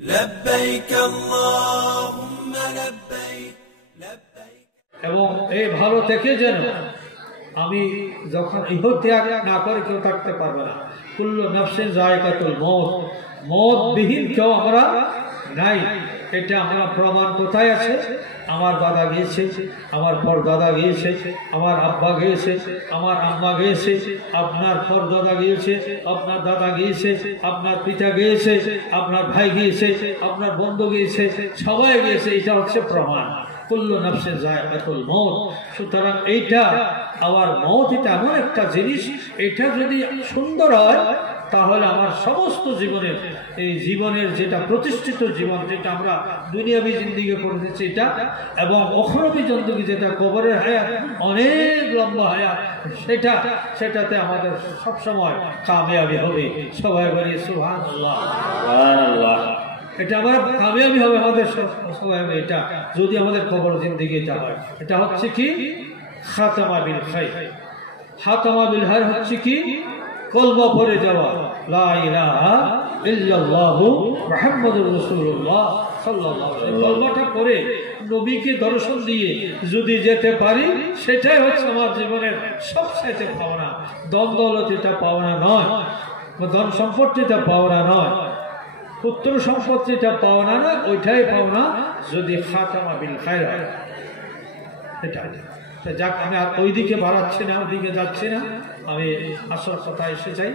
لبيك اللهم لبيك لبيك এবং এই ভালো থেকে যেন আমি যখন ইহ ত্যাগ না করে কেউ থাকতে পারবে না। কুল্লু নাফসিন যায়কাতুল মউত, মউত বিহীন কেউ আমরা নাই। এটা আমরা প্রমাণ কোথায় আছে? আমার দাদা গিয়েছে, আমার পর দাদা গিয়েছে, আমার আব্বা গিয়েছে, আমার আম্মা গিয়েছে, আপনার পর দাদা গিয়েছে, আপনার দাদা গিয়েছে, আপনার পিতা গিয়েছে, আপনার ভাই গিয়েছে, আপনার বন্ধু গিয়েছে, সবাই গিয়েছে। এটা হচ্ছে প্রমাণ। কুল্লু নাফসিন যায়কাতুল মউত। সুতরাং এইটা আবার মউত এটা এমন একটা জিনিস, এটা যদি সুন্দর হয় তাহলে আমার সমস্ত জীবনের এই জীবনের যেটা প্রতিষ্ঠিত জীবন, যেটা আমরা দুনিয়াবী জিন্দিগি করতেছি এটা, এবং অখরবী জিন্দিগি যেটা কবরের হায়াত, অনেক লম্বা হায়াত, সেটাতে আমাদের সবসময় কামিয়াবি হবে। সবাই বলি সুবহানাল্লাহ, সুবহানাল্লাহ। এটা আমার কামিয়াবি হবে আমাদের সবাই। এটা যদি আমাদের কবর জিন্দিগি এটা হয়, এটা হচ্ছে কি খাতামা বিল খাইর। খাতামা বিল খাইর হচ্ছে কি কলমা পড়ে যাওয়া, লা ইলাহা ইল্লাল্লাহু মুহাম্মাদুর রাসূলুল্লাহ সাল্লাল্লাহু আলাইহি ওয়াসাল্লাম। কলমাটা পড়ে নবীকে দর্শন দিয়ে যদি যেতে পারি, সেটাই হচ্ছে আমার জীবনের সবচেয়ে পাওনা। ধন দৌলত এটা পাওনা নয়, ধন সম্পত্তিটা পাওনা নয়, পুত্র সম্পত্তিটা পাওনা না, ওইটাই পাওনা যদি খাতামা বিল খাইর হয়। এটা যাক, আমি আর ওইদিকে বাড়াচ্ছি না, ওইদিকে যাচ্ছি না, আমি আসল কথা এসে যাই।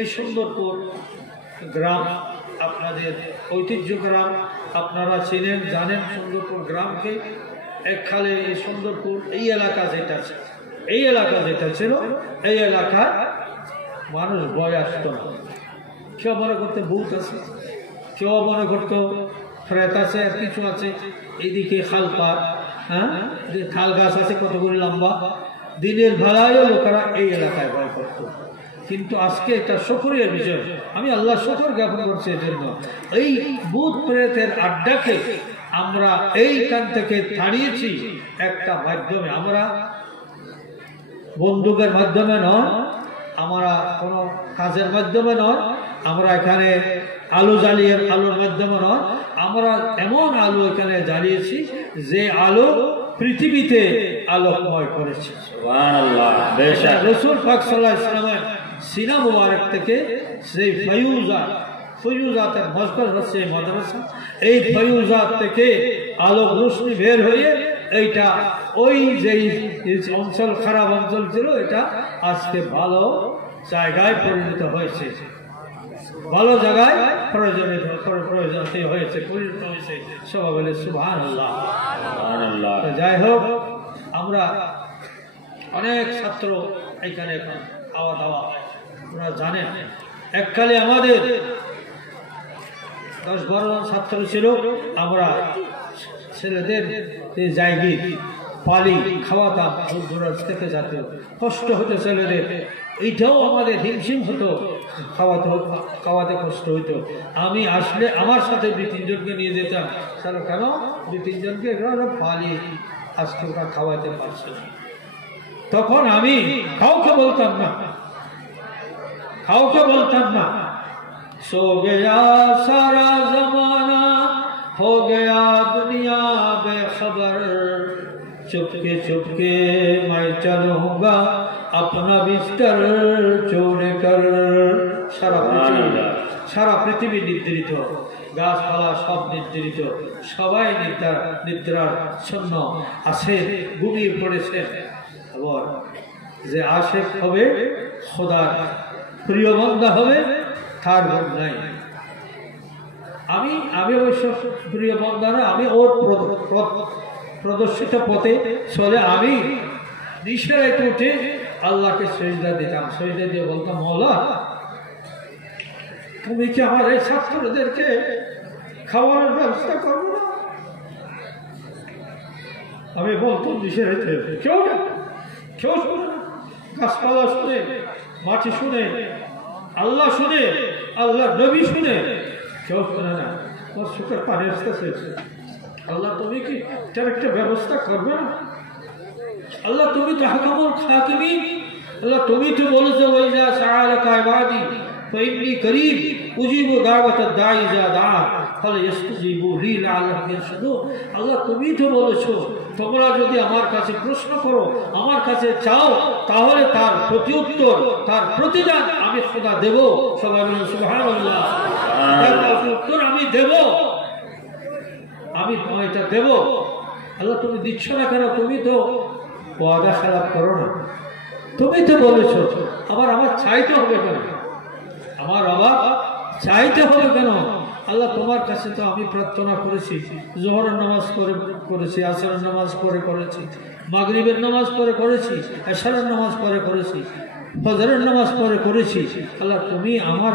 এই সুন্দরপুর গ্রাম আপনাদের ঐতিহ্য গ্রাম, আপনারা চেনেন জানেন সুন্দরপুর গ্রামকে। এককালে এই সুন্দরপুর এই এলাকা যেটা ছিল, এই এলাকায় মানুষ ভয় আসতো না। কেউ মনে করতো ভূত আছে, কেউ মনে করতো প্রেত আছে, আর কিছু আছে। এইদিকে খাল পার, খাল গাছ আছে কতগুলি লম্বা। দিনের বেলায়ও লোকেরা এই এলাকায় ভয় করত। কিন্তু আজকে এটা শুকরিয়ার বিষয়, আমি আল্লাহ শুকর জ্ঞাপন করছি এর জন্য। এই ভূত প্রেতের আড্ডাকে আমরা এইখান থেকে ছাড়িয়েছি একটা মাধ্যমে। আমরা বন্দুকের মাধ্যমে নয়, আমরা কোনো কাজের মাধ্যমে নয়, আমরা এখানে আলো জ্বালিয়ে আলোর মাধ্যমে নয়, আমরা এমন আলো এখানে জ্বালিয়েছি যে আলো পৃথিবীতে আলোকময় করেছে। সুবহানাল্লাহ। রাসূল পাক সাল্লাল্লাহু আলাইহি ওয়াসাল্লামের সিনা মুবারক থেকে সেই ফয়ুজাতের মজকর হচ্ছে মাদ্রাসা। এই ফয়ুজাত থেকে আলোক রোশনি বের হয়ে এইটা ওই যেই অঞ্চল, খারাপ অঞ্চল ছিল, এটা আজকে ভালো জায়গায় পরিণত হয়েছে, ভালো জায়গায় পরিণত হয়েছে। সবাই বলে সুবহানাল্লাহ, সুবহানাল্লাহ। যাই হোক, আমরা অনেক ছাত্র এখানে খাওয়া দাওয়া, আপনারা জানেন এককালে আমাদের 10-12 জন ছাত্র ছিল। আমরা ছেলেদের জায়গায় পালি খাওয়াতাম, দূর থেকে যাতে কষ্ট হতো ছেলেদের। এইটাও আমাদের হিমশিম হতো, খাওয়াতে কষ্ট হইতো। আমি আসলে আমার সাথে 2-3 জনকে নিয়ে যেতাম। তাহলে কেন 2-3 জনকে পালি, আজকে ওটা খাওয়াতে পারছে না। তখন আমি কাউকে বলতাম না, সো গয়া সারা জমানা, हो गया दुनिया बेखबर, चुपके मैं चलूंगा अपना बिस्तर छोड़ कर। সারা পৃথিবী নিদ্রিত, গাছপালা সব নিদ্রিত, সবাই নিদ্রার ছন্ন আছে, ঘুমিয়ে পড়েছে। আবার যে আশিক হবে, খোদার প্রিয় বান্দা হবে, তার ঘুম নাই। আমি অবশ্য প্রিয় বান্দা না, আমি ওর প্রদর্শিত পথে চলে আমি নিশারাইতে উঠে আল্লাহকে সেজদা দিতাম। সেজদা দিয়ে বলতাম, মওলা তুমি কি আমার এই ছাত্রদেরকে খাওয়ানোর ব্যবস্থা করবো না? আমি বলতাম নিশারাইতে, কেউ শুনে না। গাছপালা শুনে, মাটি শুনে, আল্লাহ শুনে, আল্লাহ নবী শুনে, কেউ শুনে না। ওর সুখের পানি আসতেছে। আল্লাহ তুমি কি এটার একটা ব্যবস্থা করবে না? আল্লাহ তুমি তো হাকামুল হাকিমিন, আল্লাহ তুমি তো বলেছো ওয়াইজা সাআলাকা ইবাদি فإني قريب أجيب دعوة الداعي إذا دعان فليستجيبوا لي لعلهم يرشدون আল্লাহ তুমি তো বলেছো তোমরা যদি আমার কাছে প্রশ্ন করো আমার কাছে চাও তাহলে তার প্রত্যুত্তর তার প্রতিদান আমি খোদা দেব সবাই বলুন সুবহানাল্লাহ তার প্রত্যুত্তর আমি দেব আমি এটা দেব আল্লাহ তুমি দিচ্ছ না কেন তুমি তো ওয়াদা খেলাপ করো না তুমি তো বলেছো আমার চাইতে হবে কেন আমার অভাব চাইতে হবে কেন আল্লাহ তোমার কাছে তো আমি প্রার্থনা করেছি জোহরের নামাজ করেছি আসরের নামাজ করেছি মাগরিবের নামাজ করেছি এশারের নামাজ করেছি ফজরের নামাজ করেছি আল্লাহ তুমি আমার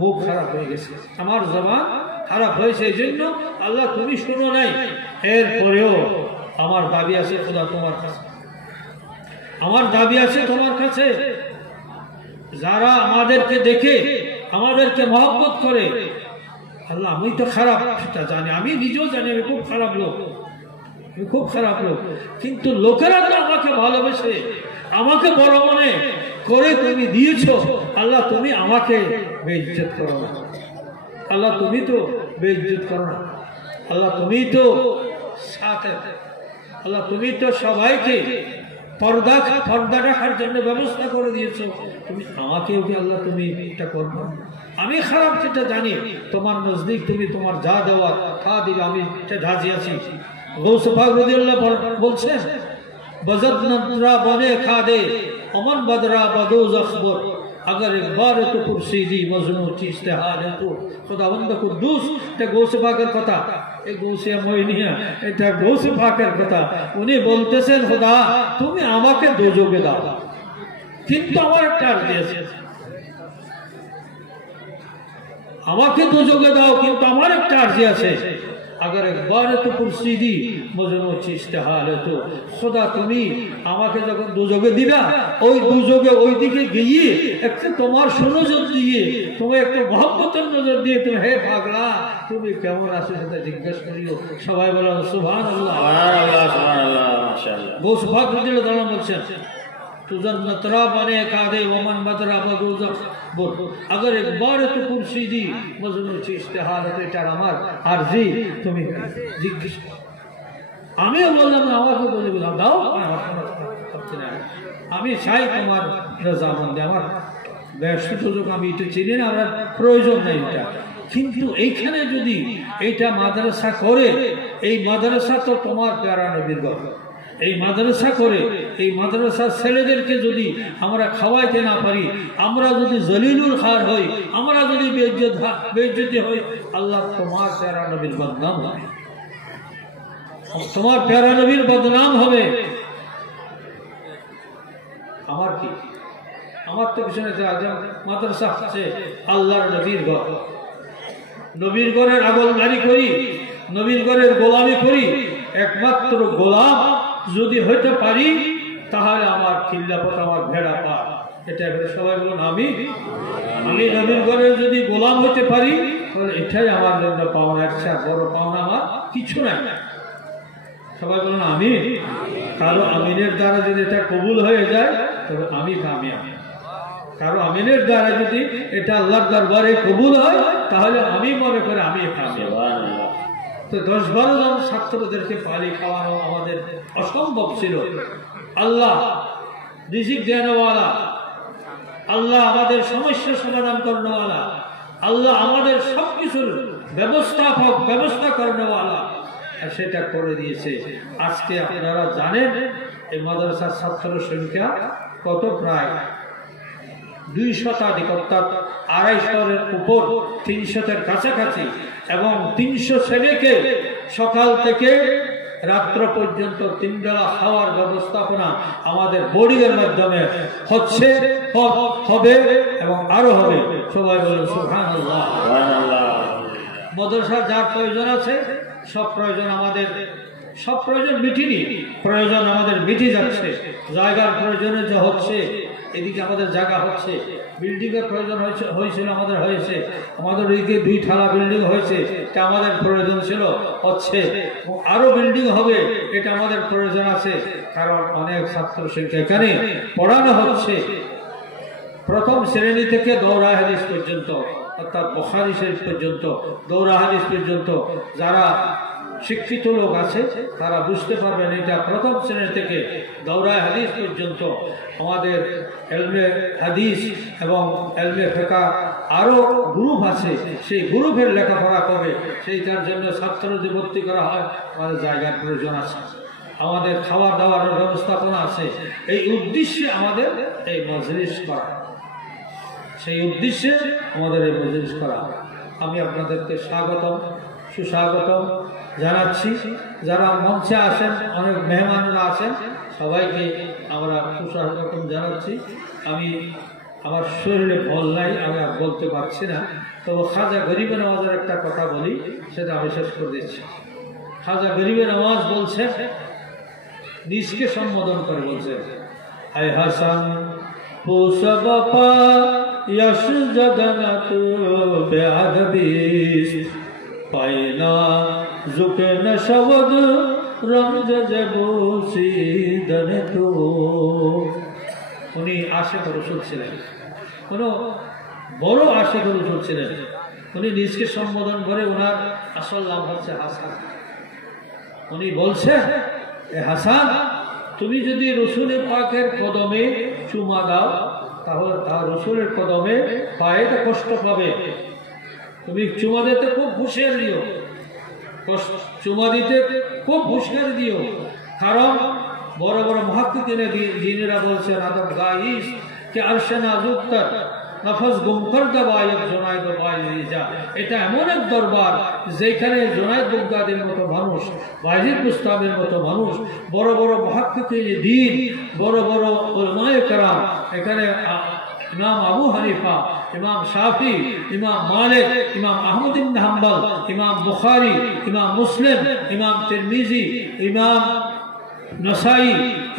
মুখ খারাপ হয়ে গেছে আমার জবান খারাপ হয়েছে এই জন্য আল্লাহ তুমি শুনো নাই এরপরেও আমার দাবি আছে খোদা তোমার কাছে আমার দাবি আছে তোমার কাছে যারা আমাদেরকে দেখে আমাদেরকে মহব্বত করে আল্লাহ আমি তো খারাপ সেটা জানি আমি নিজেও জানি আমি খুব খারাপ লোক কিন্তু লোকেরা তো আমাকে ভালোবেসে আমাকে বড় মনে করে তুমি দিয়েছো আল্লাহ তুমি আমাকে বেইজ্জত করো না আল্লাহ তুমি তো বেইজ্জত করো না আল্লাহ তুমি তো সাথে আল্লাহ তুমি তো সবাইকে পর্দা রাখার জন্য ব্যবস্থা করে দিয়েছো তুমি আমাকেও কি আল্লাহ তুমি এটা করবো আমি খারাপ সেটা জানি তোমার নজদিক তুমি তোমার যা দেওয়া তা দিবে আমি এটা রাজি আছি গৌস পাক রাদিয়াল্লাহু বলছেন বজদ নদরা বনে খাদে অমন বদরা বদোজখ বর अगर एक बार तो कुर्सीदी मजनू इस्तेहार है तो खुदावंद कुद्दूस এটা গৌস পাকের কথা এই গৌসিয়া মইনিয়া এটা গৌস পাকের কথা উনি বলতেছেন খোদা তুমি আমাকে দোজখে দাও কিন্তু আমার একটা আরজি আছে আমাকে দোজখে দাও কিন্তু আমার একটা আরজি আছে अगर एक बार तो कुर्सीदी मजनू इस्तेहार है तो खुदा তুমি আমাকে যখন দোজখে দিবা ওই দোজখে ওই দিকে গিয়ে একটা তোমার সুনজর দিয়ে তোমার একটা মহব্বতের নজর দিয়ে তুমি হে পাগলা তুমি কেমন আছো সেটা জিজ্ঞেস করিও সবাই বলো সুবহানাল্লাহ সুবহানাল্লাহ মাশাআল্লাহ গৌস পাক রাদিয়াল্লাহু তাআলা বলছেন तुझन नतरा बने कादे वमन बदरा बदोजख बोल अगर एक बार तो कुर्सीदी मजनू इस्तेहार है এটার আমার আরজি তুমি জিজ্ঞেস আমিও বললাম না আমাকে বলে দিলাম দাও আমি চাই তোমার রজামন্দি আমার ব্যস্ত সুযোগ আমি এটা চিনি না আমার প্রয়োজন নেই এটা কিন্তু এইখানে যদি এইটা মাদ্রাসা করে এই মাদ্রাসা তো তোমার প্যারা নবীর ঘর এই মাদ্রাসা করে এই মাদ্রাসার ছেলেদেরকে যদি আমরা খাওয়াইতে না পারি আমরা যদি জলিলুল খার হই আমরা যদি বেইজ্জতি হই আল্লাহ তোমার প্যারা নবীর বদনাম হবে তোমার প্যারা নবীর বদনাম হবে আমার কি আমার তো পিছনে মাদ্রাসা আছে আল্লাহর নবীর ঘর নবীর ঘরের আগলদারি করি নবীর ঘরের গোলামি করি একমাত্র গোলাম যদি হইতে পারি তাহলে আমার খিল্লাফত আমার ভেড়া পা এটা সবাই বলুন আমি নবীর ঘরের যদি গোলাম হইতে পারি তাহলে এটাই আমার জন্য পাওনা একটা বড় পাওনা আমার কিছু নাই সবাই বলুন আমি কারো আমিনের দ্বারা যদি এটা কবুল হয়ে যায় তবে আমি কামিয়াব কারো আমিনের দ্বারা যদি এটা আল্লাহর দরবারে কবুল হয় তাহলে আমি মনে করি আমি কামিয়াব তো 10-12 জন ছাত্রদেরকে পালি খাওয়ানো আমাদের অসম্ভব ছিল আল্লাহ রিজিক দেওয়ালা আল্লাহ আমাদের সমস্যা সমাধান করনেওয়ালা আল্লাহ আমাদের সবকিছুর ব্যবস্থা করনেওয়ালা সেটা করে দিয়েছে আজকে আপনারা জানেন এই মাদ্রাসার ছাত্রের সংখ্যা কত প্রায় 200 অর্থাৎ 250-এর উপর 300-এর কাছাকাছি এবং 300 ছেলেকে সকাল থেকে রাত্র পর্যন্ত 3 বেলা খাওয়ার ব্যবস্থাপনা আমাদের বোর্ডিংয়ের মাধ্যমে হচ্ছে হবে এবং আরো হবে সবাই বলুন সুবহানাল্লাহ সুবহানাল্লাহ মাদ্রাসা যার প্রয়োজন আছে সব প্রয়োজন মিটিনি প্রয়োজন আমাদের মিটে যাচ্ছে জায়গার প্রয়োজনে যা হচ্ছে এদিকে আমাদের জায়গা হচ্ছে বিল্ডিং এর প্রয়োজন হয়েছিল আমাদের ওইদিকে 2 ঠালা বিল্ডিং হয়েছে এটা আমাদের প্রয়োজন ছিল হচ্ছে আরো বিল্ডিং হবে এটা আমাদের প্রয়োজন আছে কারণ অনেক ছাত্র সংখ্যা এখানে পড়ানো হচ্ছে প্রথম শ্রেণী থেকে দৌরা হাদিস পর্যন্ত অর্থাৎ বুখারী শরীফ পর্যন্ত দৌরা হাদিস পর্যন্ত যারা শিক্ষিত লোক আছে তারা বুঝতে পারবেন এটা প্রথম শ্রেণী থেকে দৌরা হাদিস পর্যন্ত আমাদের ইলমে হাদিস এবং ইলমে ফিকহ আরো গ্রুপ আছে, সেই গ্রুপের লেখাপড়া করে সেইটার জন্য ছাত্রদের ভর্তি করা হয়, আমাদের জায়গার প্রয়োজন আছে, আমাদের খাওয়া দাওয়ার ব্যবস্থাপনা আছে। এই উদ্দেশ্যে আমাদের এই মজলিস করা, সেই উদ্দেশ্যে আমাদের এই মজলিস করা। আমি আপনাদেরকে সুস্বাগতম জানাচ্ছি। যারা মঞ্চে আসেন, অনেক মেহমানরা আছেন, সবাইকে আমরা সুস্বাগতম জানাচ্ছি। আমি আমার শরীরে বল নাই, আমি আর বলতে পারছি না, তবে খাজা গরিবে নওয়াজের একটা কথা বলি, সেটা আমি শেষ করে দিচ্ছি। খাজা গরিবে নওয়াজ বলছেন, নিজকে সম্বোধন করে বলছেন, আয় হাসান পুসবাপা यश जगन्नाथ बेअदबीस पायना जुके न शवद रंज जबूसी दने तो। उन्हीं आशिक रसूल ছিলেন, কোনো বড় আশিক রসুল ছিলেন। উনি নিজকে সম্বোধন করে, ওনার আসল নাম হচ্ছে হাসান। উনি বলছেন, এ হাসান, তুমি যদি রসুলের পাকের কদমে চুমা দাও তাহলে তার রসুলের কদমে পায়ে তো কষ্ট পাবে। তুমি চুমা দিতে খুব হুঁশিয়ার দিও, চুমা দিতে খুব হুঁশিয়ার দিও, কারণ বড় বড় মুহাক্কিকিনে জিনেরা বলছেন আদম গাইস কে আরশে নাজুক তক নফস গুম কর দবায়ত জুনায়েদ বাইজা। এটা এমন এক দরবার যেখানে জুনায়েদ বাগদাদির মতো মানুষ, বাইজিদ বুস্তামির মতো মানুষ, বড় বড় মুহাক্কিকিনে দ্বীন, বড় বড় উলামায়ে কেরাম, এখানে ইমাম আবু হানিফা, ইমাম শাফি, ইমাম মালিক, ইমাম আহমদ ইবনে হাম্বল, ইমাম বুখারী, ইমাম মুসলিম, ইমাম তিরমিজি, ইমাম নসাই,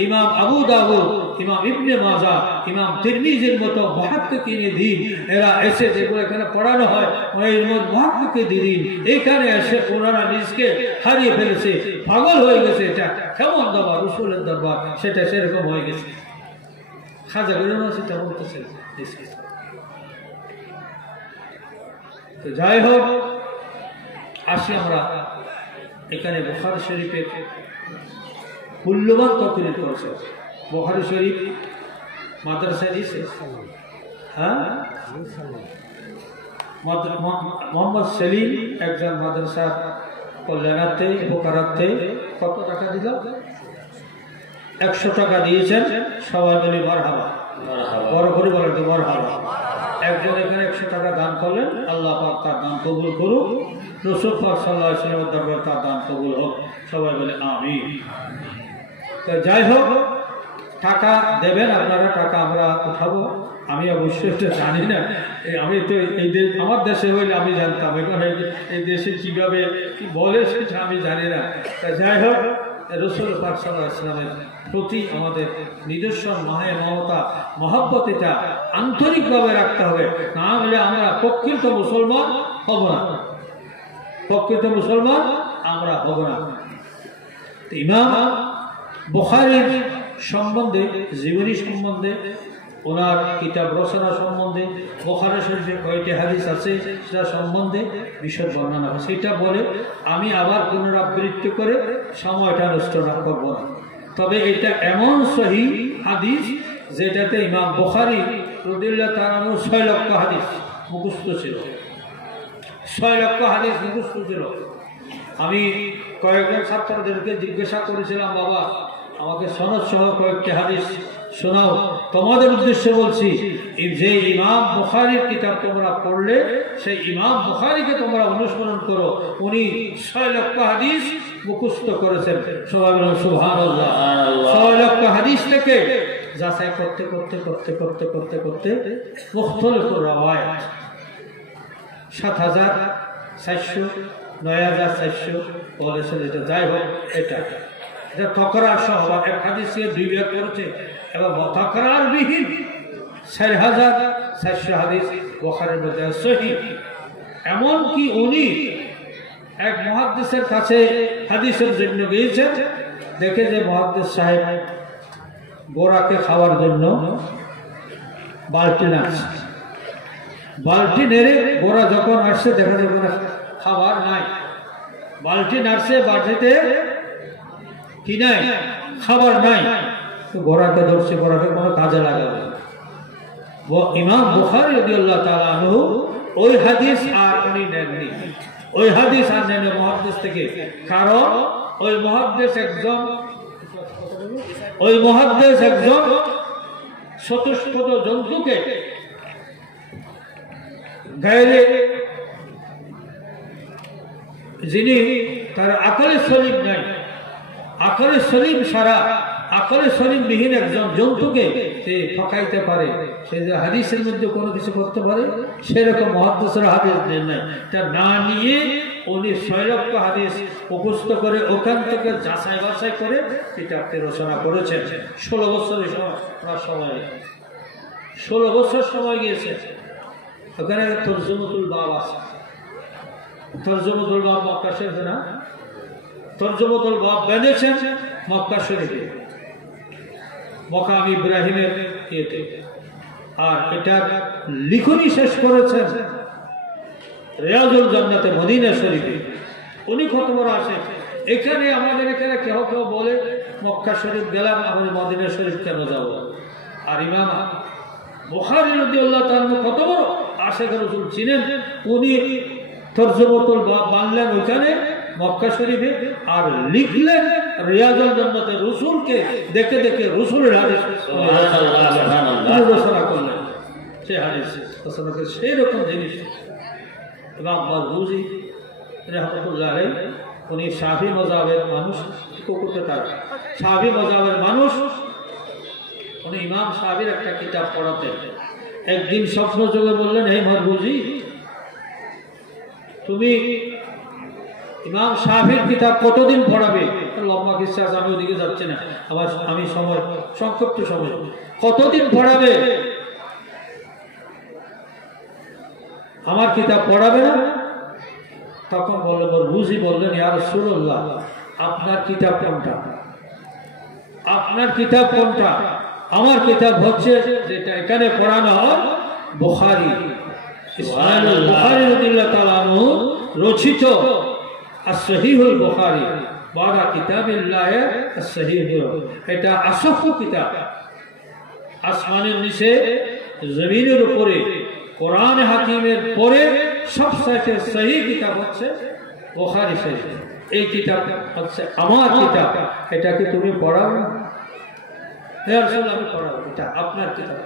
ইমাম আবু দাউদ, ইমাম ইবনে মাজা, ইমাম তিরমিজির মতো মুহাক্কিকিনে দ্বীন, এরা এসে যেগুলো এখানে পড়ানো হয়, ওই মুহাক্কিকিনে দ্বীন এখানে এসে ওনারা নিজকে হারিয়ে ফেলেছে, পাগল হয়ে গেছে। এটা কেমন দরবার, রসুলের দরবার, সেটা সেরকম হয়ে গেছে। খাজা গরিব নওয়াজ সেটা বলতেছে। তো যাই হোক, আসি আমরা এখানে বুখারী শরীফের মূল্যবান তকরির করেছে। বুখারী শরীফ মাদ্রাসা দিয়েছে, হ্যাঁ, মোহাম্মদ সেলিম একজন মাদ্রাসার কল্যাণার্থে উপকারার্থে কত টাকা দিল? 100 টাকা দিয়েছেন। সবাই বলি মারহাবা, বড় করে বলেন তো মারহাবা। একজন এখানে 100 টাকা দান করলেন, আল্লাহ পাক তার দান কবুল করুক, রাসূল পাক সাল্লাল্লাহু আলাইহি ওয়াসাল্লামের দরবারে তার দান কবুল হোক, সবাই বলে আমিন। তো যাই হোক, টাকা দেবেন আপনারা, টাকা আমরা উঠাবো। আমি অবশ্যই এটা জানি না, আমি তো এই আমার দেশে হইলে আমি জানতাম, এখানে এই দেশে কিভাবে কি বলে সেটা আমি জানি না। তা যাই হোক, রাসূল পাক সাল্লাল্লাহু আলাইহি ওয়াসাল্লামের প্রতি আমাদের নিদর্শন মায়া মমতা মহব্বত এটা আন্তরিকভাবে রাখতে হবে, না হলে আমরা প্রকৃত মুসলমান হব না, প্রকৃত মুসলমান আমরা হব না। ইমাম বুখারীর সম্বন্ধে, জীবনী সম্বন্ধে, ওনার কিতাব রচনা সম্বন্ধে, বুখারী শরীফে কয়টি হাদিস আছে সেটা সম্বন্ধে বিশদ বর্ণনা আছে। সেটা বলে আমি আবার পুনরাবৃত্তি করে সময়টা নষ্ট না করব না। তবে এটা এমন সহিহ হাদিস যেটাতে ইমাম বুখারী রাদিয়াল্লাহু তাআলা আনহু 6 লক্ষ হাদিস মুখস্থ ছিল, 6 লক্ষ হাদিস মুখস্থ ছিল। আমি কয়েকজন ছাত্রদেরকে জিজ্ঞাসা করেছিলাম, বাবা আমাকে সনদ সহ কয়েকটি হাদিস শোনাও। তোমাদের উদ্দেশ্যে বলছি, যে ইমাম বুখারীর কিতাব তোমরা পড়লে সেই ইমাম বুখারীকে তোমরা অনুসরণ করো, উনি 6 লক্ষ হাদিস মুখস্থ করেছেন। সবাই বলুন সুবহানাল্লাহ। 6 লক্ষ হাদিস থেকে যাচাই করতে করতে করতে করতে করতে করতে মুখতলিফ রাওয়ায়াত ৭,৪০০, ৯,৪০০ বলেছেন। এটা যাই হোক, এটা তকরার সহ এক হাদিসে 2 ভাগ করেছে এবং তকরার বিহীন ৪,৪০০ হাদিস বুখারীর মধ্যে সহিহ। এমনকি উনি এক মুহাদ্দিসের কাছে হাদিসের জন্য গিয়েছেন, দেখে যে মুহাদ্দিস সাহেব গোরাকে খাওয়ার জন্য বালতি নাড়ছে, বালতি নেড়ে গোড়া যখন আসছে দেখা যাবে না খাবার নাই, বালতি নাড়ছে বালতিতে কি নাই, খাবার নাই, গোড়াকে ধরছে, গোড়াকে কোনো কাজে লাগাবে। ইমাম বুখারী রাদিয়াল্লাহু তাআলা আনহু ওই হাদিস আর উনি নেননি, ওই হাদিস আর নেন মুহাদ্দিস থেকে, কারণ ওই মুহাদ্দিস একজন চতুষ্পদ জন্তুকে গায়ে যিনি তার আকলে সলিম নাই, আকলে সলিম সারা আকলে সলিম বিহীন একজন জন্তুকে সে ঠকাইতে পারে, সে যে হাদিসের মধ্যে কোনো কিছু করতে পারে, সেরকম মুহাদ্দিসরা হাদিস দেন নাই। তা না নিয়ে উনি ৬ লক্ষ হাদিস মুখস্থ করে ওখান থেকে যাচাই বাছাই করে কিতাবটি রচনা করেছেন। ১৬ বছরের সময় ১৬ বছর সময় গিয়েছে। ওখানে তরজমাতুল বাব আছে, তরজমাতুল বাব মক্কা শরীফে না, তরজমাতুল বাব বেঁধেছেন মক্কা শরীফে, মকাম ইব্রাহিমের ইয়েতে, আর এটার লিখনি শেষ করেছেন রিয়াজুল জান্নাতে মদিনা শরীফে। উনি কত বড় আসে এখানে, আমাদের এখানে কেউ কেউ বলে মক্কা শরীফ গেলাম, আমরা মদিনা শরীফ কেন যাব? আর ইমাম বুখারী রাদিয়াল্লাহু তাআলা কত বড় আশিক রাসূল ছিলেন, উনি তরজমাতুল বাব বানলেন ওখানে মক্কা শরীফে, আর লিখলেন রিয়াজুল জান্নাতে রাসূলকে দেখে দেখে রাসূলের হাদিস রচনা করলেন, সেই হাদিস রচনা করে সেই রকম জিনিস। ইমাম মারগুজি রাহমাতুল্লাহ আলাইহি উনি শাফি মাযহাবের মানুষ, কুকুরতার শাফি মাযহাবের মানুষ, উনি ইমাম শাফির একটা কিতাব পড়াতেন। একদিন স্বপ্ন যোগে বললেন, হে মারগুজি, তুমি ইমাম শাফির কিতাব কতদিন পড়াবে? লম্বা কিসসা আছে, আমি ওদিকে যাচ্ছি না, আমি সময় সংক্ষিপ্ত সময়, কতদিন পড়াবে? আমার কিতাব পড়াবে না? তখন বললেন, বুঝি বললেন, ইয়া রাসূলুল্লাহ, আপনার কিতাব কোনটা? আপনার কিতাব কোনটা? আমার কিতাব হচ্ছে যেটা এখানে পড়ানো হয় বুখারী, ইসমাইল বুখারী রাদিয়াল্লাহু তাআলা আনহু রচিত as-sahihul bukhari বাদা কিতাবিল্লাহ as-sahih, এটা আসফ কিতাব, আসমানের নিচে জমিনের উপরে কোরআন হাকিমের পরে সবচেয়ে সহিহ কিতাব হচ্ছে বুখারী শরীফ। এই কিতাব হচ্ছে আমার কিতাব, এটা কি তুমি পড়াও না? হে রাসূল, আমি পড়াবো, এটা আপনার কিতাব।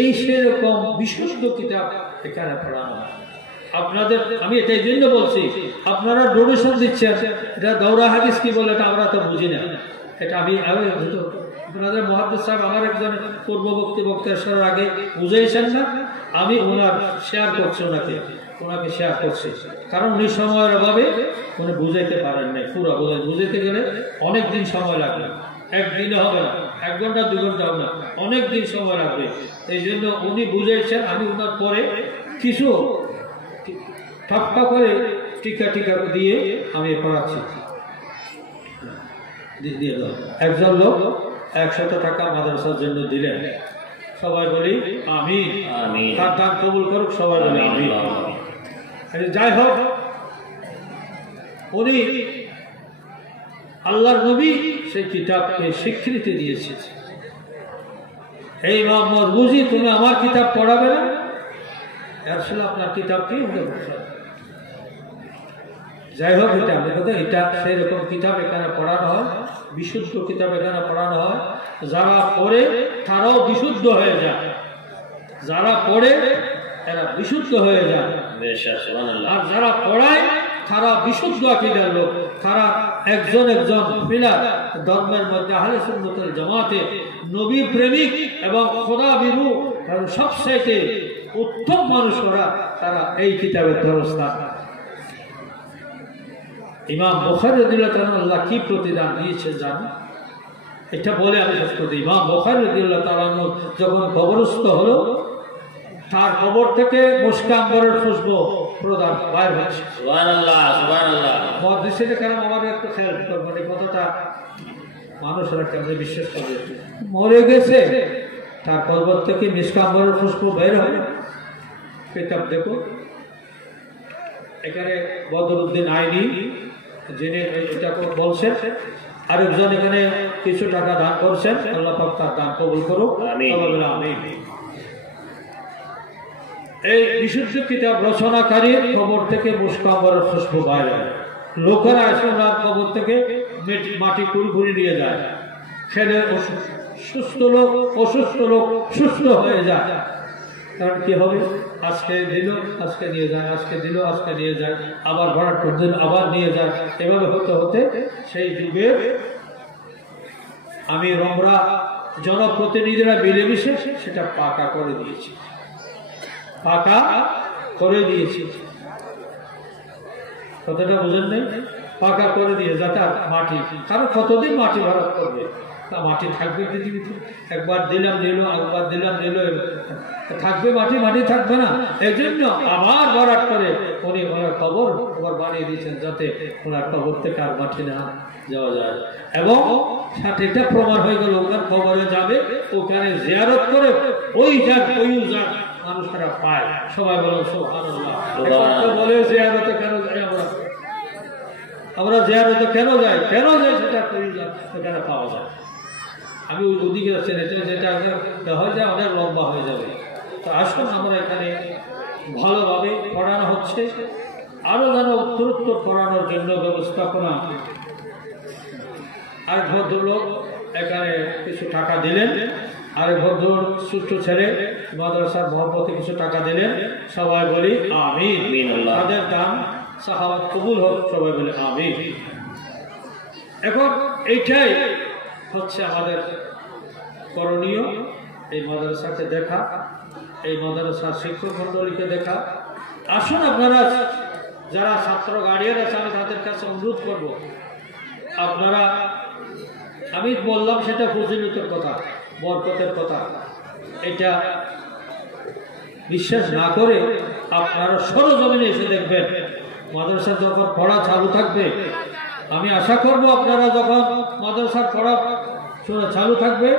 এই সেরকম বিশুদ্ধ কিতাব এখানে পড়ানো হয়। আপনাদের আমি এটাই জন্য বলছি, আপনারা ডোনেশন দিচ্ছেন, এটা দৌরা হাদিস কি বলে এটা আমরা তো বুঝি না, এটা আমি আপনাদের মুহাদ্দিস সাহেব আমার একজন পূর্ববর্তী বক্তার আগে বুঝাইছেন না, আমি ওনার শেয়ার করছি, ওনাকে শেয়ার করছি, কারণ উনি সময়ের অভাবে উনি বুঝাইতে পারেন নাই, পুরো বুঝাইতে গেলে অনেক দিন সময় লাগবে, একদিনে হবে না, 1 ঘন্টা 2 ঘন্টা হবে না, অনেক দিন সময় লাগবে। এই জন্য উনি বুঝাইছেন, আমি ওনার পরে কিছু ঠাপ্পা করে টিকা দিয়ে আমি পড়াচ্ছি। একজন লোক 100 টাকা মাদ্রাসার জন্য দিলেন, সবাই বলি আমিন, তার দান কবুল করুক, সবাই বলি আমিন। যাই হোক, উনি আল্লাহর নবী সেই কিতাবকে স্বীকৃতি দিয়েছে। এই ইমাম মারগুজি, তুমি আমার কিতাব পড়াবে না? আসলে আপনার কিতাব কি? যাই হোক, এটা সেরকম কিতাব এখানে পড়ানো হয়, বিশুদ্ধ কিতাব এখানে পড়ানো হয়, যারা পড়ে তারাও বিশুদ্ধ হয়ে যায়, যারা পড়ে এরা বিশুদ্ধ হয়ে যায়, আর যারা পড়ায় তারা বিশুদ্ধ আকীদার লোক, তারা একজন পিলার ধর্মের মধ্যে আহলে সুন্নাত ওয়াল জামাতে নবী প্রেমিক এবং খোদা বিরু, কারণ সবচেয়ে উত্তম মানুষ ওরা, তারা এই কিতাবের দরস্তান। ইমাম বুখারী রাদিয়াল্লাহু তাআলা আল্লাহ কি প্রতিদান দিয়েছে জানো? এটা বলে আমি শেষ করতে, ইমাম বুখারী রাদিয়াল্লাহু তাআলা যখন কবরস্থ হলো, তার কবর থেকে মুশকা আম্বরের খুশবু প্রদান বাইর হচ্ছে। সুবহানাল্লাহ, সুবহানাল্লাহ। মুহাদ্দিসিনে কেরাম আমাদের একটু খেয়াল করবেন, এই কথাটা মানুষেরা কেমন বিশ্বাস করে, মরে গেছে তার পর্বত থেকে মিসকাম্বরের খুশবু বের হবে। কিতাব দেখো, এখানে বদরুদ্দিন আইনি যিনি এটা বলছেন, আরেকজন এখানে কিছু টাকা দান করছেন, আল্লাহ পাক তার দান কবুল করুক, আমিন। এই বিশুদ্ধ কিতাব রচনাকারীর কবর থেকে মুসকাম্বরের খুশবু বাইরে হয়। লোকেরা এসে ওনার কবর থেকে মাটি কুড়ি নিয়ে যায়, খেলে সুস্থ লোক অসুস্থ লোক সুস্থ হয়ে যায়। কারণ কি হবে, আজকে দিল আজকে নিয়ে যায়, আজকে দিল আজকে নিয়ে যায়, আবার ভরাট করতেন আবার নিয়ে যায়। এভাবে হতে হতে সেই যুগে আমি আমরা জনপ্রতিনিধিরা মিলেমিশে সেটা পাকা করে দিয়েছি, পাকা করে দিয়েছি। কতটা বুঝেন নেই? পাকা করে দিয়ে যাতে মাটি, কারণ কতদিন মাটি ভরাট করবে, মাটি থাকবে পৃথিবীতে? একবার দিলাম দিল, একবার দিলাম দিল, থাকবে মাটি? মাটি থাকবে না। এই জন্য আবার ভরাট করে উনি ওনার কবর আবার বানিয়ে দিয়েছেন, যাতে ওনার কবর থেকে আর মাটি না যাওয়া যায়। এবং এটা প্রমাণ হয়ে গেল, ওখানে কবরে যাবে, ওখানে জিয়ারত করে ওই যাক মানুষেরা পায়। সবাই বলো সুবহানাল্লাহ। বলে জিয়ারতে কেন যাই আমরা জিয়ারতে কেন যাই সেটা সেখানে পাওয়া যায়। আমি ওদিকে যাচ্ছি যেটা হয়ে যায় অনেক লম্বা হয়ে যাবে। তো আসুন আমরা এখানে ভালোভাবে পড়ানো হচ্ছে, আরো যেন উত্তরোত্তর পড়ানোর জন্য ব্যবস্থাপনা। আর ভদ্রলোক এখানে কিছু টাকা দিলেন, আর ভদ্র সুস্থ ছেলে মাদ্রাসার মহব্বতে কিছু টাকা দিলেন। সবাই বলি আমিন। তাদের দান সাহাবাত কবুল হোক, সবাই বলি আমিন। এখন এইটাই হচ্ছে আমাদের করণীয়, এই মাদ্রাসাকে দেখা, এই মাদ্রাসার শিক্ষক মন্ডলীকে দেখা। আসুন আপনারা যারা ছাত্র গার্ডিয়ান আছে, আমি তাদের কাছে অনুরোধ করব, আপনারা, আমি বললাম সেটা ফজিলতের কথা, বরকতের কথা, এটা বিশ্বাস না করে আপনারা সরজমিনে এসে দেখবেন। মাদ্রাসা যখন পড়া চালু থাকবে, আমি আশা করব আপনারা যখন মাদ্রাসার পড়া চালু থাকবে,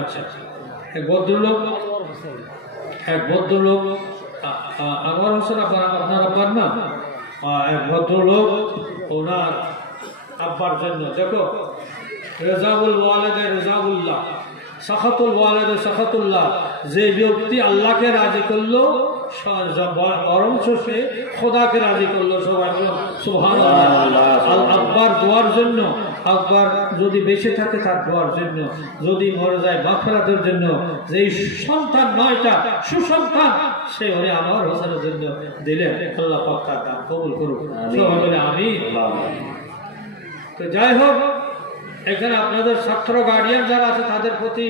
আচ্ছা, এক ভদ্রলোক আনোয়ার হোসেন আপনার আব্বার নাম, এক ভদ্রলোক ওনার আব্বার জন্য, দেখো, রেজাউল ওয়ালেদে রেজাউল্লাহ, সাখাতুল ওয়ালেদে সাখাতুল্লাহ, যে ব্যক্তি আল্লাহকে রাজি করলো বরঞ্চ সে খোদাকে রাজি করলো। সবাই সুবহানাল্লাহ। আব্বার দোয়ার জন্য, আব্বার যদি বেঁচে থাকে তার দোয়ার জন্য, যদি মরে যায় মাগফিরাতের জন্য, যে সন্তান 9টা সুসন্তান সে ওরে আমার হোসেনের জন্য দিলেন। আল্লাহ পাক তার দান কবুল করুক, সবাই বলে আমিন। তো যাই হোক, এখানে আপনাদের ছাত্র গার্ডিয়ান যারা আছে তাদের প্রতি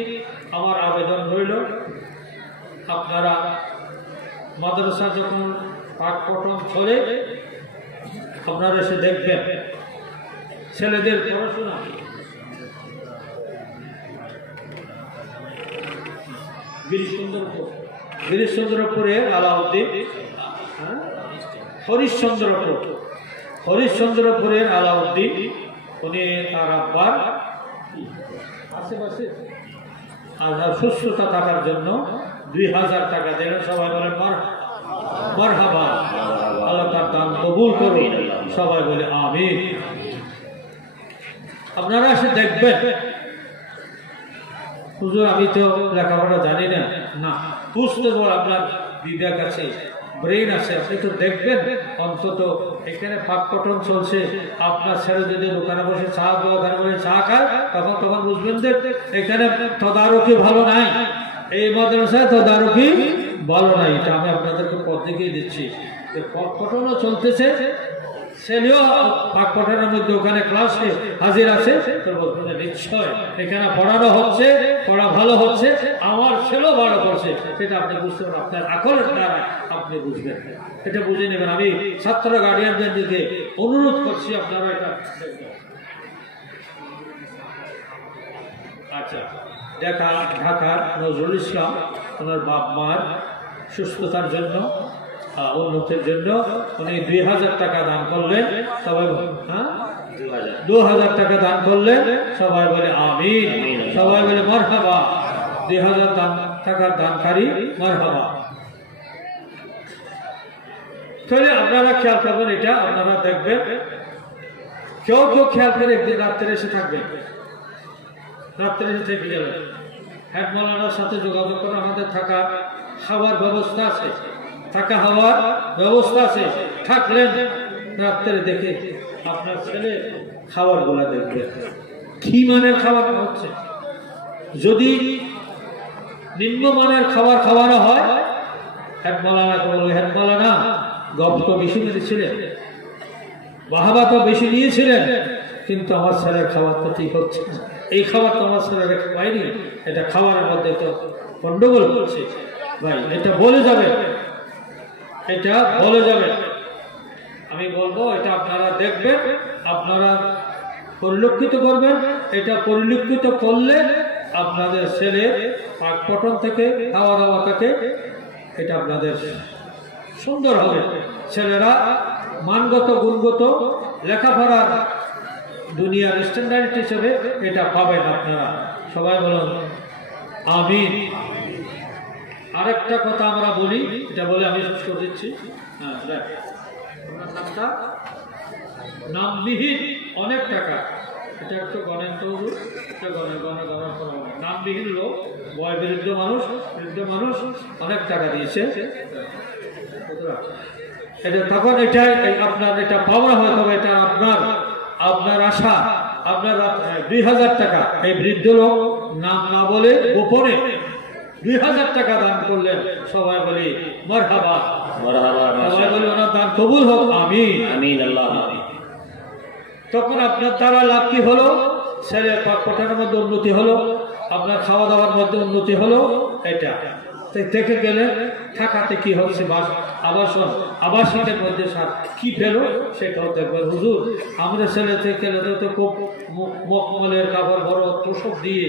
আমার আবেদন রইল, আপনারা মাদ্রাসা যখন পাঠ পঠন চলে আপনারা এসে দেখবেন ছেলেদের পড়াশোনা। গিরিশচন্দ্রপুরে আলাউদ্দিন, হরিশ্চন্দ্রপুরের আলাউদ্দিন, উনি তার আব্বার আশেপাশে সুস্থতা থাকার জন্য 2000 টাকা দিলেন। সবাই বলেন মারহাবা, আল্লাহ তার দান কবুল করুন, সবাই বলে আমিন। আপনারা এসে দেখবেন, হুজুর আমি তো লেখাপড়া জানি না, না বুঝতে পারো, আপনার বিবেক আছে, ব্রেন আছে, আপনি তো দেখবেন। অন্তত এখানে পাক পঠন চলছে, আপনার ছেলে যদি দোকানে বসে চা খায়, তখন বুঝবেন যে এখানে তদারকি ভালো নাই, এই মাদ্রাসায় তদারকি ভালো নাই। এটা আমি আপনাদেরকে পথ দেখিয়ে দিচ্ছি। পাক পঠনও চলতেছে, ছেলেও পাক পঠনের মধ্যে ওখানে ক্লাসে হাজির আছে, নিশ্চয় এখানে পড়ানো হচ্ছে, পড়া ভালো হচ্ছে, আমার ছেলেও ভালো করছে, সেটা আপনি বুঝতে পারেন, আপনার আকলের দ্বারা আপনি বুঝবেন, এটা বুঝে নেবেন। আমি ছাত্র গার্ডিয়ানদের দিকে অনুরোধ করছি, আপনারা এটা দেখবেন। আচ্ছা, ঢাকার নজরুল ইসলাম ওনার বাপ মার সুস্থতার জন্য, উন্নতির জন্য উনি 2000 টাকা দান করলেন। তবে 2000 2000 টাকা দান করলেন, সবাই বলে আমিন, সবাই বলে মারহাবা। 2000 টাকার দানকারী মারহাবা। তাহলে আপনারা খেয়াল করবেন, এটা আপনারা দেখবেন। কেউ কেউ খেয়াল করে একদিন রাত্রে এসে থাকবে, রাত্রে এসে থেকে গেলেন, হেড মৌলানার সাথে যোগাযোগ করে আমাদের থাকা খাওয়ার ব্যবস্থা আছে, থাকা হওয়ার ব্যবস্থা আছে, থাকলেন রাত্রে। দেখে আপনার ছেলে খাবার গুলা দেখবে কি মানের খাবার হচ্ছে। যদি নিম্নমানের খাবার খাওয়ানো হয়, হেড মৌলানাকে বলবে, হেড মৌলানা গল্প তো বেশি মেরেছিলেন, বাহাবা তো বেশি নিয়েছিলেন, কিন্তু আমার ছেলের খাবার তো ঠিক হচ্ছে না, এই খাবার তো আমার ছেলের পাইনি, এটা খাবারের মধ্যে তো গন্ডগোল হচ্ছে। ভাই এটা বলে যাবে, এটা বলে যাবে। আমি বলবো এটা আপনারা দেখবেন, আপনারা পরিলক্ষিত করবেন। এটা পরিলক্ষিত করলে আপনাদের ছেলে পাক পঠন থেকে খাওয়া দাওয়া থেকে এটা আপনাদের সুন্দর হবে। ছেলেরা মানগত গুণগত লেখাপড়ার দুনিয়ার স্ট্যান্ডার্ড হিসেবে এটা পাবেন আপনারা। সবাই বলুন আমিন। আরেকটা কথা আমরা বলি, এটা বলে আমি শেষ করে দিচ্ছি। নামটা নামবিহীন অনেক টাকা, এটা একটু গণেন তো, এটা গণে গণে গণার পর নামবিহীন লোক, বয় বৃদ্ধ মানুষ অনেক টাকা দিয়েছে। এটা তখন এটা আপনার এটা পাওয়া হয়ে যাবে, এটা আপনার আশা। আপনার 2000 টাকা এই বৃদ্ধ লোক নাম না বলে গোপনে 2000 টাকা দান করলেন। সবাই বলি মারহাবা, সবাই বলি ওনার দান কবুল হোক, আমিন আমিন আল্লাহ। তখন আপনার দ্বারা লাভ কি হলো? ছেলের পাক পঠনের মধ্যে উন্নতি হলো, আপনার খাওয়া দাওয়ার মধ্যে উন্নতি হলো। এটা দেখে গেলে থাকাতে কি হচ্ছে, আবাসিকের মধ্যে কি পেলো সেটাও দেখবেন। হুজুর আমাদের ছেলে থেকে তো খুব মকমলের কাপড় বড় তোষক দিয়ে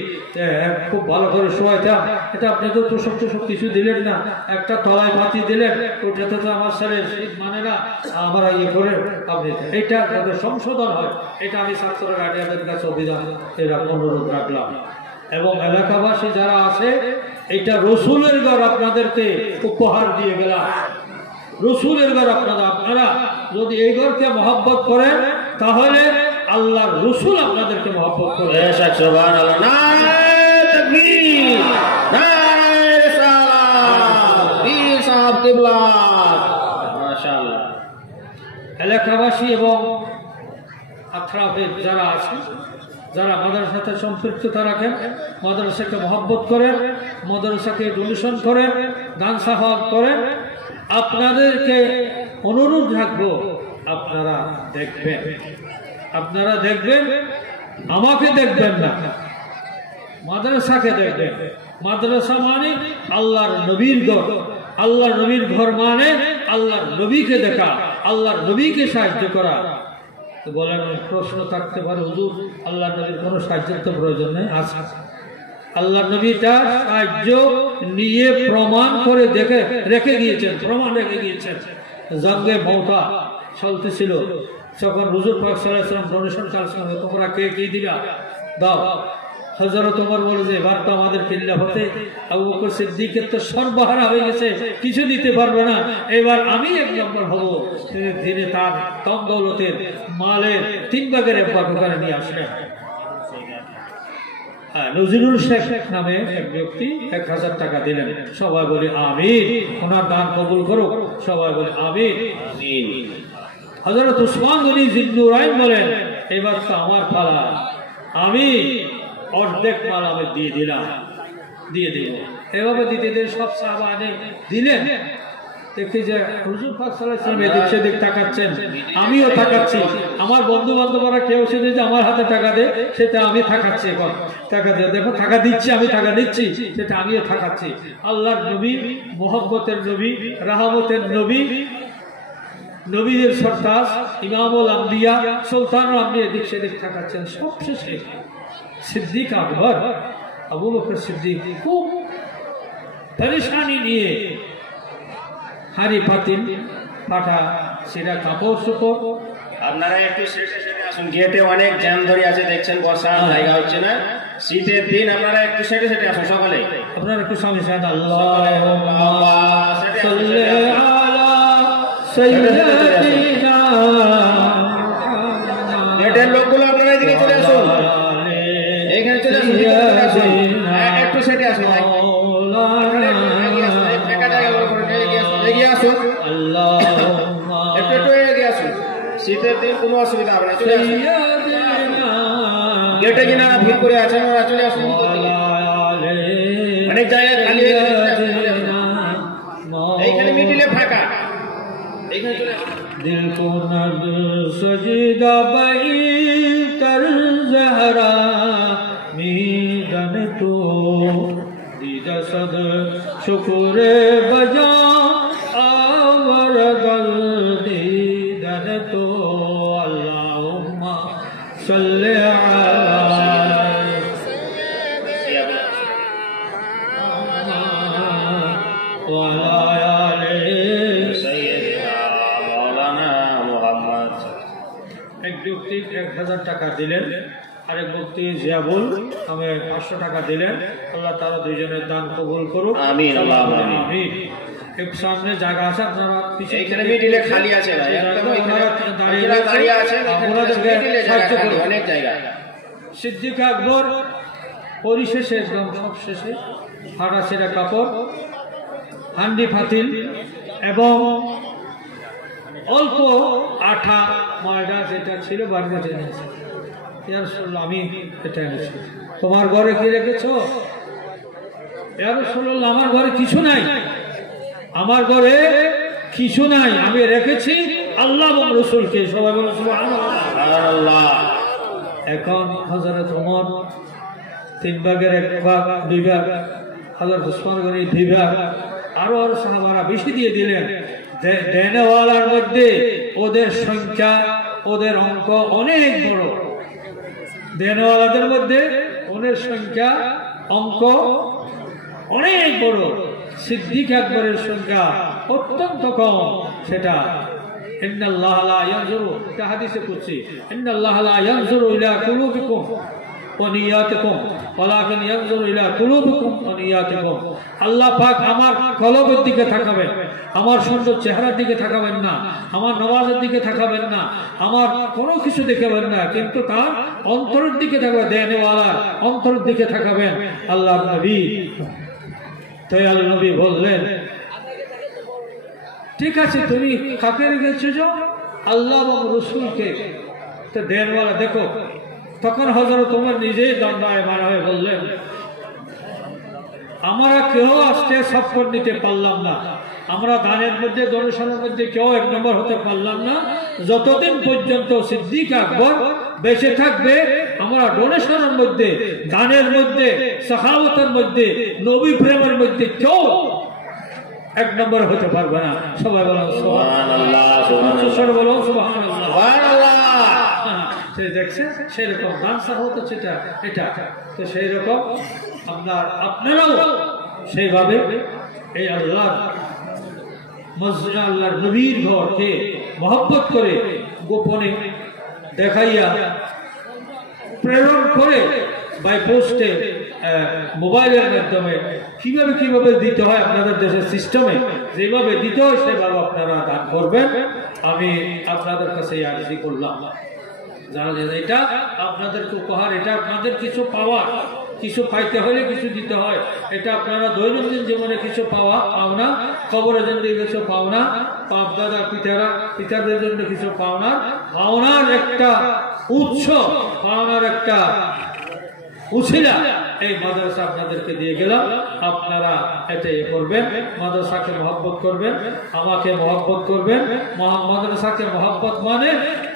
খুব ভালো করে শোয়াইতাম, এটা আপনি তো তোষক কিছু দিলেন না, একটা তলায় পাতি দিলেন, ওটাতে তো আমার ছেলের মানে না, আমরা ইয়ে করে আপনি এটা যাতে সংশোধন হয়, এটা আমি ছাত্র গার্ডিয়ানদের কাছে অভিযান এরকম অনুরোধ রাখলাম। এবং এলাকাবাসী যারা আছে, এটা রসুলের ঘর আপনাদেরকে উপহার দিয়ে গেলাম, রসুলের ঘর আপনারা যদি এই ঘরকে মহব্বত করেন তাহলে আল্লাহর রসুল আপনাদেরকে মহব্বত করে। এলাকাবাসী এবং আত্রাফের যারা আছে, যারা মাদ্রাসার সাথে সম্পৃক্ততা রাখেন, মাদ্রাসাকে মহব্বত করেন, মাদ্রাসাকে ডোনেশন করেন, দান সাহায্য করেন, আপনাদেরকে অনুরোধ রাখবো আপনারা দেখবেন, আমাকে দেখবেন না, মাদ্রাসাকে দেখবেন। মাদ্রাসা মানে আল্লাহর নবীর ঘর, আল্লাহর নবীর ঘর মানে আল্লাহর নবীকে দেখা, আল্লাহর নবীকে সাহায্য করা। বলেন প্রশ্ন থাকতে পারে, হুজুর আল্লাহ নবীর কোনো সাহায্যের তো প্রয়োজন নেই। আছে, আল্লাহ নবী তার সাহায্য নিয়ে প্রমাণ করে রেখে গিয়েছেন, প্রমাণ রেখে গিয়েছেন। জঙ্গে মওতা চলতেছিল, যখন হুজুর পাক সাল্লাল্লাহু আলাইহি ওয়াসাল্লাম ডোনেশন কালেকশন, তোমরা কে কি দিবা দাও। হযরত ওমর বলে যে এবার তো আমাদের খিলাফতে আবু বকর সিদ্দিকের তো সর্বহারা হয়ে গেছে, কিছু দিতে পারবে না, এবার আমি 1 নম্বর হব। তিনি তার ধন দৌলতের মালের 3 ভাগের 1 ভাগ ওখানে নিয়ে আসলেন। নজরুল শেখ নামে এক ব্যক্তি 1000 টাকা দিলেন। সবাই বলি আমিন, ওনার দান কবুল করো, সবাই বলি আমিন আমিন। হযরত উসমান গনি জিন্নুরাইন বলেন এবার তো আমার পালা, আমি অর্ধেক মাল আমি দিয়ে দিব। এভাবে দিতে সব সাহাবা দিলেন। দেখি যে হুজুর পাক সাল্লাল্লাহু আলাইহি ওয়াসাল্লাম এদিক সেদিক তাকাচ্ছেন, আমিও তাকাচ্ছি। আমার বন্ধু বান্ধবরা কেউ সেদিন যে আমার হাতে টাকা দেয়, সেটা আমি তাকাচ্ছি। এখন টাকা দিয়ে দেখো, টাকা দিচ্ছি, আমি টাকা দিচ্ছি, সেটা আমিও তাকাচ্ছি। আল্লাহর নবী, মুহাব্বতের নবী, রাহমতের নবী, নবীদের সরতাজ, ইমামুল আম্বিয়া, সুলতানুল আম্বিয়া এদিক সেদিক তাকাচ্ছেন। সবশেষে সিদ্দিক আকবর আবু বকর সিদ্দিক খুব পরেশানি নিয়ে হাড়ি পাতিল পাঠা সেটা কাপড় চোপড়, আপনারা একটু গেটে অনেক জ্যাম ধরে আছে, দেখছেন বসার জায়গা হচ্ছে না। শীতের দিন আপনারা একটু সেটে সেটে আসুন সকলে। আপনারা একটু সামনে সাথে আল্লাহুম্মা সাল্লি আলা সাইয়্যিদিনা গেটের লোকগুলো আপনারা এদিকে চলে আসুন, এইখানে চলে আসুন, একটু সেটে আসুন, ফাঁকা জায়গা করে এগিয়ে আসুন, একটু একটু এগিয়ে আসুন। শীতের দিন কোনো অসুবিধা হবে না, চলে আসুন। গেটে কিনা ভিড় করে আছেন, ওরা চলে আসুন। অনেক জায়গায় খালি হয়ে গেছে, এইখানে মিডিলে ফাঁকা, এইখানে চলে আসুন। दिल को नब सजदा बैतर जहरा मीदन तो दीदा सद शुक्र बजा आवर दल दीदन तो अल्लाहुम्मा सल्ले अला এক ব্যক্তি 1000 টাকা দিলেন, আরেক ব্যক্তি জিয়াবুল আমি 500 টাকা দিলেন। আল্লাহ তাআলা দুইজনের দান কবুল করুক, আমিন। আল্লাহুম্মা আমিন। এক সামনে জায়গা আছে, আপনারা পিছনে এইখানে মিডিলে খালি আছে ভাই, একদম ওইখানে দাঁড়িয়ে আছে, সাহায্য করুন। অনেক জায়গা সিদ্দিক আকবর পরিশেষে একদম সব শেষে ফাটা ছেঁড়া কাপড়, হান্ডি ফাতিল এবং অল্প আঠা ময়দা যেটা ছিল বাড়িতে জেনেছে। ইয়া রাসূলুল্লাহ আমি এটা এনেছি, তোমার ঘরে কি রেখেছো? ইয়া রাসূলুল্লাহ আমার ঘরে কিছু নাই, আমার ঘরে কিছু নাই, আমি রেখেছি আল্লাহ এবং রাসূলকে। সবাই বলুন সুবহানাল্লাহ। এখন হযরত ওমর 3 ভাগের 1 ভাগ 2 ভাগ, হযরত উসমান গনি 2 ভাগ, আরো সাহাবারা বেশি দিয়ে দিলেন। দেনওয়ালার মধ্যে ওদের সংখ্যা, ওদের অঙ্ক অনেক বড়। দেনওয়ালাদের মধ্যে ওদের সংখ্যা, অঙ্ক অনেক বড়। সিদ্দিক আকবরের সংখ্যা অত্যন্ত কম। সেটা ইন্নাল্লাহা লা ইয়ানজুরু, এটা হাদিসে কুদসি, ইন্নাল্লাহা লা ইয়ানজুরু ইলা কুলুবিকুম ওয়া নিয়াতিকুম ওয়ালাকিন ইয়ানজুরু ইলা কুলুবিকুম ওয়া নিয়াতিকুম। আল্লাহ পাক আমার কলবের দিকে তাকাবেন, আমার সুন্দর চেহারার দিকে তাকাবেন না, আমার নামাজের দিকে তাকাবেন না, আমার কোনো কিছু দেখাবেন না, কিন্তু তার অন্তরের দিকে তাকাবেন, দেনওয়ালার অন্তরের দিকে তাকাবেন। আল্লাহর নবী দয়াল নবী বললেন, ঠিক আছে তুমি কাকে রেখেছো? আল্লাহ এবং রাসূলকে। তো দেনওয়ালা দেখো, তখন হযরত ওমর নিজেই দণ্ডায়মান হয়ে বললেন, আমরা কেউ আজকে সফর নিতে পারলাম না, আমরা দানের মধ্যে ডোনেশনের মধ্যে কেউ 1 নম্বর হতে পারলাম না। যতদিন পর্যন্ত সিদ্দিক আকবর বেঁচে থাকবে, আমরা ডোনেশনের মধ্যে, দানের মধ্যে, সাখাওয়াতের মধ্যে, নবী প্রেমের মধ্যে কেউ 1 নম্বর হতে পারবে না। সবাই বলুন সুবহানাল্লাহ, বলুন সুবহানাল্লাহ। দেখছেন সেরকম দান সাখাওয়াত সেটা এটা তো সেই রকম আপনারাও সেইভাবে এই আল্লাহর মসজিদ, আল্লাহর নবীর ঘরকে মহব্বত করে গোপনে দেখাইয়া প্রেরণ করে বাই পোস্টে, মোবাইলের মাধ্যমে কিভাবে কিভাবে দিতে হয় আপনাদের দেশের সিস্টেমে যেভাবে দিতে হয় সেভাবে আপনারা দান করবেন। আমি আপনাদের কাছে আরজি করলাম, জানা যায় এটা আপনাদেরকে উপহার, এটা আপনাদের কিছু পাওয়া, কিছু পাইতে হলে কিছু দিতে হয়। এটা আপনারা দৈনন্দিন জীবনে কিছু পাওনা, কবরের জন্য কিছু পাওনা, বাপ দাদা পিতাদের জন্য কিছু পাওনার একটা উৎস, পাওনার একটা উছিলা এই মাদ্রাসা আপনাদেরকে দিয়ে গেলাম। আপনারা এটাই করবেন, মাদ্রাসাকে মহব্বত করবেন, আমাকে মহব্বত করবেন। মাদ্রাসাকে মহব্বত মানে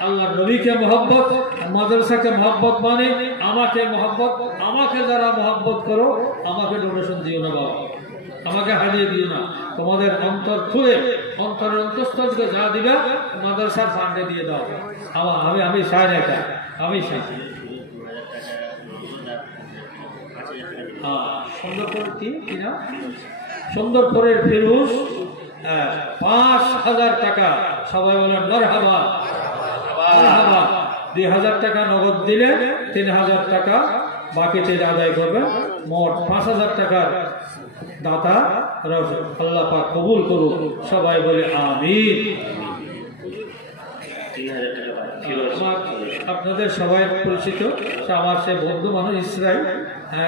আল্লাহ নবীকে মহব্বত, মাদ্রাসাকে মহব্বত মানে আমাকে মহব্বত। আমাকে যারা মহব্বত করো, আমাকে ডোনেশন দিও না বাবা, আমাকে হারিয়ে দিও না। তোমাদের অন্তর খুলে, অন্তরের অন্তঃস্থলকে যা দিবা মাদ্রাসার ফান্ডে দিয়ে দাও। আমি চাই না এটা, আমি চাই। সুন্দরপুরের ফিরোজ 5000 টাকা। সবাই বলেন মারহাবা, মারহাবা। 2000 টাকা নগদ দিলে 3000 টাকা বাকিতে আদায় করবেন। মোট 5000 টাকার দাতা আল্লাহ পাক কবুল করুন। সবাই বলে আমিন। আপনাদের সবাই পরিচিত আমার সে বন্ধু মানুষ ইসরায়েল,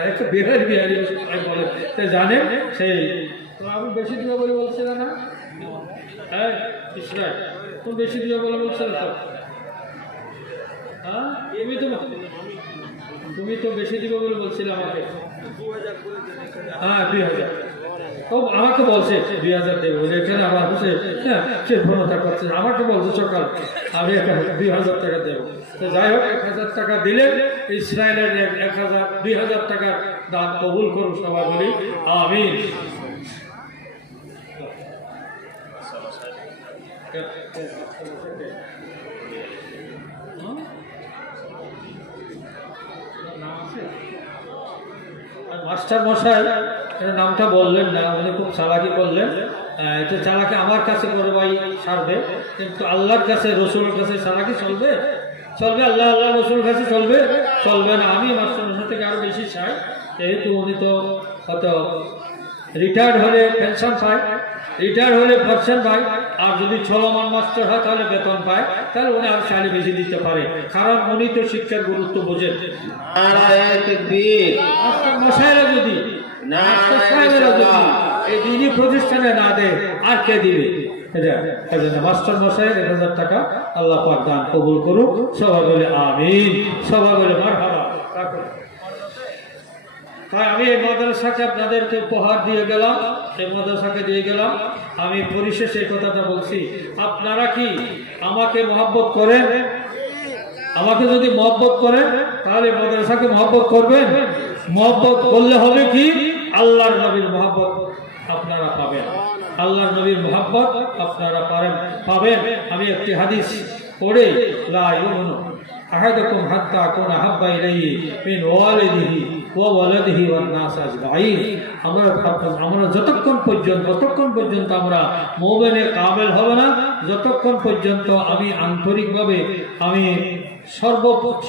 একটা বিহারি বিহারি বলে জানেন সেই। আমি বেশি দিবে বলে বলছিল না, হ্যাঁ ইসরায়েল তুমি বেশি দিবে বলে বলছিল তো, হ্যাঁ তুমি তো বেশি দিবে বলে বলছিলে আমাকে। হ্যাঁ 2000 ও আমাকে বলছে 2000 দেবে বলে, এখানে আমার হচ্ছে সে ফোনটা করছে, আমাকে বলছে সকাল আমি 2000 টাকা দেবো। তো যাই হোক 1000 টাকা দিলে ইসরায়েলের 2000 টাকার দান কবুল করুন। সবাই বলি আমিন। মাস্টার মশাই নামটা বললেন না, উনি খুব চালাকি করলেন। এটা চালাকি আমার কাছে করে ভাই সারবে, কিন্তু আল্লাহর কাছে রসুলের কাছে চালাকি চলবে? চলবে? আল্লাহ আল্লাহ রসুলের কাছে চলবে? চলবে না। আমি মাস্টার মশাই থেকে আরো বেশি চাই, যেহেতু উনি তো হয়তো রিটায়ার্ড হলে পেনশন পায়, রিটায়ার্ড হলে পেনশন পায়, আর যদি চলমান মাস্টার হয় তাহলে বেতন পায়, তাহলে উনি আর চাইলে বেশি দিতে পারে, কারণ উনি তো শিক্ষার গুরুত্ব বোঝেন। মাস্টার মশাইরা যদি এই দিনই প্রতিষ্ঠানে না দেয় আর কে দিবে? মাস্টার মশাই 1000 টাকা আল্লাহ পাক দান কবুল করুন। সবাই বলে আমিন। সবাই বলে মারহাবা। তাই আমি এই মাদ্রাসাকে আপনাদেরকে উপহার দিয়ে গেলাম, এই মাদ্রাসাকে দিয়ে গেলাম। আমি পরিশেষে এই কথাটা বলছি, আপনারা কি আমাকে মহব্বত করেন? আমাকে যদি মহব্বত করেন তাহলে মাদ্রাসাকে মহব্বত করবেন। মহব্বত করলে হবে কি? আল্লাহর নবীর মহব্বত আপনারা পাবেন, আল্লাহর নবীর মহব্বত আপনারা পাবেন। আমি একটি হাদিস পড়ে লা ইউমিনু আহাদুকুম হাত্তা আকুনা হাব্বা ইলাইহি মিন ওয়ালিদিহি ওয়া ওয়ালাদিহি ওয়ান নাস আজমাইন। আমরা যতক্ষণ পর্যন্ত আমরা মুমিনে কামেল হব না, যতক্ষণ পর্যন্ত আমি আন্তরিকভাবে আমি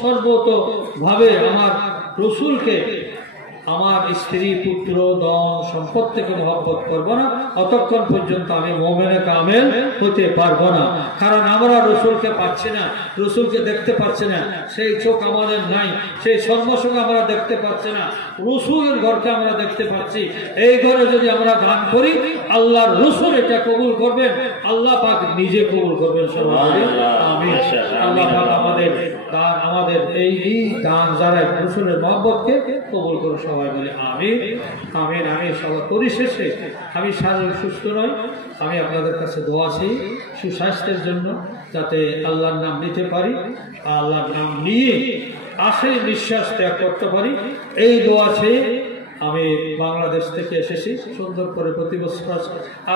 সর্বতভাবে আমার রসুলকে আমার স্ত্রী পুত্র ধন সম্পদ থেকে মহব্বত করব না, অতক্ষণ পর্যন্ত আমি মুমিনে কামেল হতে পারবো না। কারণ আমরা রসুলকে পাচ্ছি না, রসুলকে দেখতে পাচ্ছি না, সেই চোখ আমাদের নাই, সেই সর্বসঙ্গ আমরা দেখতে পাচ্ছি না, রসুলের ঘরকে আমরা দেখতে পাচ্ছি। এই ঘরে যদি আমরা দান করি, আল্লাহর রসুল এটা কবুল করবেন, আল্লাহ পাক নিজে কবুল করবেন। আমিন। আল্লাহ পাক আমাদের এই দান যারা রসুলের মহব্বতকে কবুল করে। সবাই বলে আমিন আমিন। আমি সবার পরিশেষে আমি শারীরিক সুস্থ নই, আমি আপনাদের কাছে দোয়া চাই সুস্বাস্থ্যের জন্য, যাতে আল্লাহর নাম নিতে পারি, আল্লাহর নাম নিয়ে আসলে নিঃশ্বাস ত্যাগ করতে পারি। এই দোয়া চেয়ে আমি বাংলাদেশ থেকে এসেছি, সুন্দর করে প্রতি বছর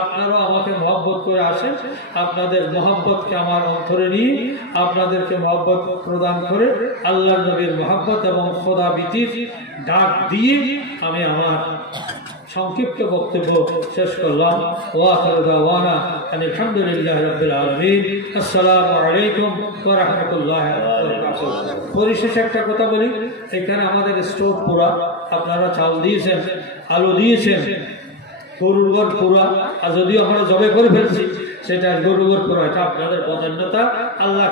আপনারাও আমাকে মহব্বত করে আসেন। আপনাদের মহব্বতকে আমার অন্তরে নিয়ে আপনাদেরকে মহব্বত প্রদান করে আল্লাহর নবীর মহব্বত এবং খোদা ভীতির ডাক দিয়ে আমি আমার সংক্ষিপ্ত বক্তব্য শেষ করলাম। ওয়াখিরু দাওয়ানা আলহামদুলিল্লাহি রাব্বিল আলামিন। আসসালামু আলাইকুম ওয়া রাহমাতুল্লাহি ওয়া বারাকাতুহু। পরিশেষে একটা কথা বলি, এখানে আমাদের স্টোর পুরা, আপনারা চাল দিয়েছেন, আলু দিয়েছেন, গরুর ঘর পুরা, আর যদিও আমরা জবে করে ফেলছি সেটা গরুর ঘর পুরা, এটা আপনাদের বদান্যতা। আল্লাহ